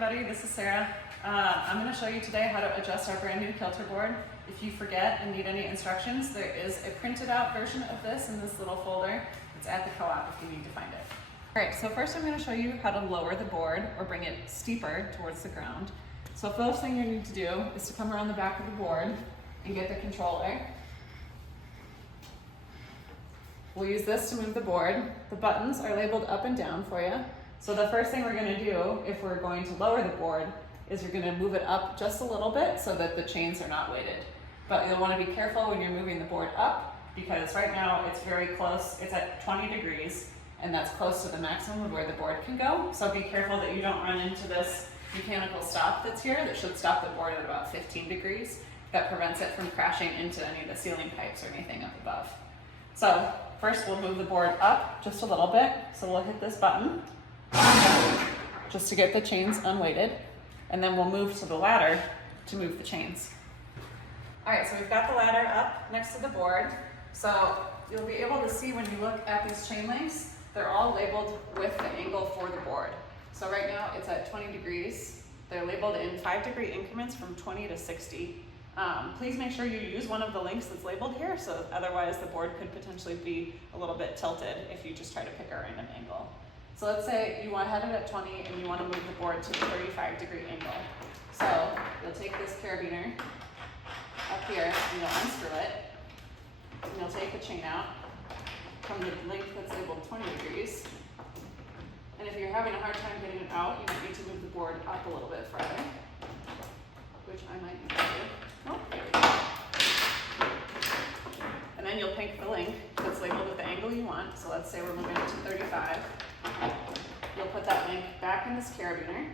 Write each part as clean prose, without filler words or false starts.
everybody, this is Sarah. I'm going to show you today how to adjust our brand new Kilter board. If you forget and need any instructions, there is a printed out version of this in this little folder. It's at the co-op if you need to find it. Alright, so first I'm going to show you how to lower the board or bring it steeper towards the ground. So first thing you need to do is to come around the back of the board and get the controller. We'll use this to move the board. The buttons are labeled up and down for you. So the first thing we're going to do if we're going to lower the board is you're going to move it up just a little bit so that the chains are not weighted. But you'll want to be careful when you're moving the board up because right now it's very close, it's at 20 degrees and that's close to the maximum of where the board can go. So be careful that you don't run into this mechanical stop that's here that should stop the board at about 15 degrees. That prevents it from crashing into any of the ceiling pipes or anything up above. So first we'll move the board up just a little bit. So we'll hit this button just to get the chains unweighted, and then we'll move to the ladder to move the chains. All right, so we've got the ladder up next to the board. So you'll be able to see when you look at these chain links, they're all labeled with the angle for the board. So right now it's at 20 degrees. They're labeled in 5-degree increments from 20 to 60. Please make sure you use one of the links that's labeled here, so otherwise the board could potentially be a little bit tilted if you just try to pick a random angle. So let's say you want to have it at 20 and you want to move the board to a 35-degree angle. So you'll take this carabiner up here and you'll unscrew it, and you'll take the chain out from the length that's labeled 20 degrees. And if you're having a hard time getting it out, you might need to move the board up a little bit further, which I might need to do. Oh, there we go. And then you'll pick the link that's labeled with the angle you want. So let's say we're moving it to 35. You'll put that link back in this carabiner.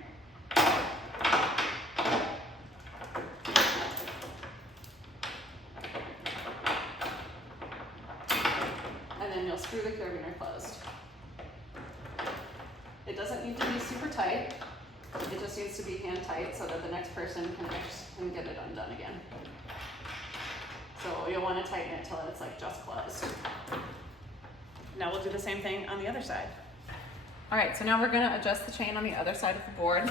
And then you'll screw the carabiner closed. It doesn't need to be super tight. It just needs to be hand tight so that the next person can get it undone again. So you'll want to tighten it till it's like just closed. Now we'll do the same thing on the other side. All right, so now we're going to adjust the chain on the other side of the board.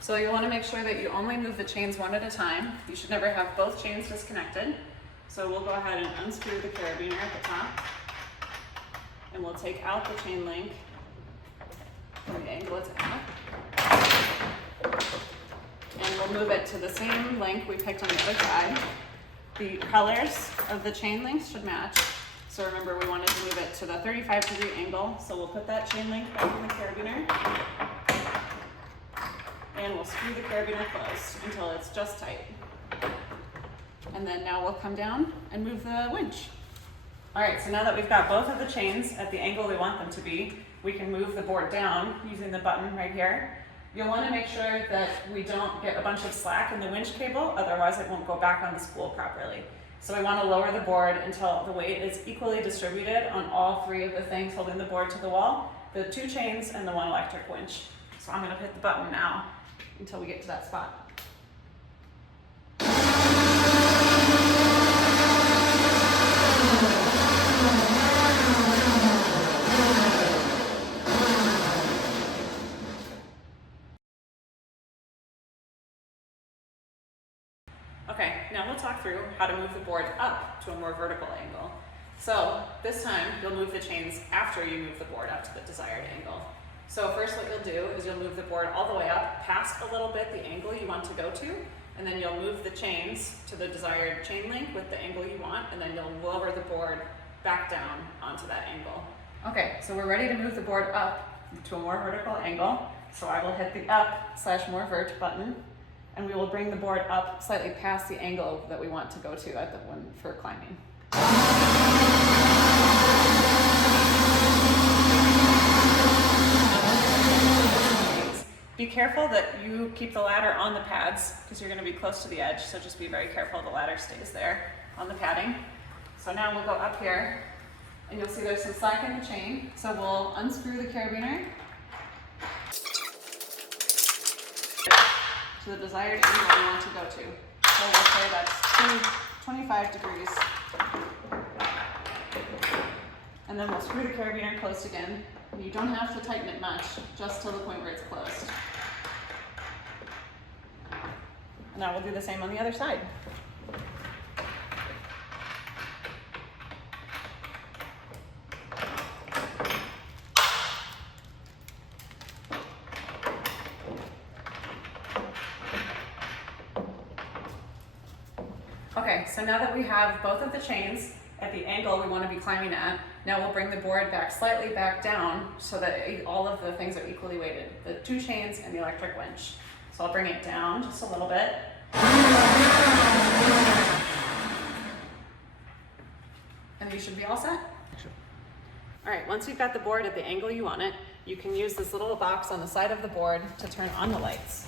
So you want to make sure that you only move the chains one at a time. You should never have both chains disconnected. So we'll go ahead and unscrew the carabiner at the top. And we'll take out the chain link from the angle it's at. And we'll move it to the same length we picked on the other side. The colors of the chain links should match. So remember, we wanted to move it to the 35-degree angle. So we'll put that chain link back in the carabiner. And we'll screw the carabiner closed until it's just tight. And then now we'll come down and move the winch. All right, so now that we've got both of the chains at the angle we want them to be, we can move the board down using the button right here. You'll want to make sure that we don't get a bunch of slack in the winch cable, otherwise it won't go back on the spool properly. So we want to lower the board until the weight is equally distributed on all three of the things holding the board to the wall, the 2 chains and the 1 electric winch. So I'm going to hit the button now until we get to that spot. Okay, now we'll talk through how to move the board up to a more vertical angle. So this time you'll move the chains after you move the board up to the desired angle. So first what you'll do is you'll move the board all the way up past a little bit the angle you want to go to, and then you'll move the chains to the desired chain link with the angle you want, and then you'll lower the board back down onto that angle. Okay, so we're ready to move the board up to a more vertical angle. So I will hit the up/more vert button, and we will bring the board up slightly past the angle that we want to go to at the one for climbing. Be careful that you keep the ladder on the pads because you're going to be close to the edge, so just be very careful the ladder stays there on the padding. So now we'll go up here, and you'll see there's some slack in the chain, so we'll unscrew the carabiner to the desired angle we want to go to. So we'll say that's 25 degrees. And then we'll screw the carabiner closed again. You don't have to tighten it much, just till the point where it's closed. And now we'll do the same on the other side. Okay, so now that we have both of the chains at the angle we want to be climbing at, now we'll bring the board back slightly back down so that all of the things are equally weighted, the 2 chains and the electric winch. So I'll bring it down just a little bit. And you should be all set. Sure. All right, once you've got the board at the angle you want it, you can use this little box on the side of the board to turn on the lights.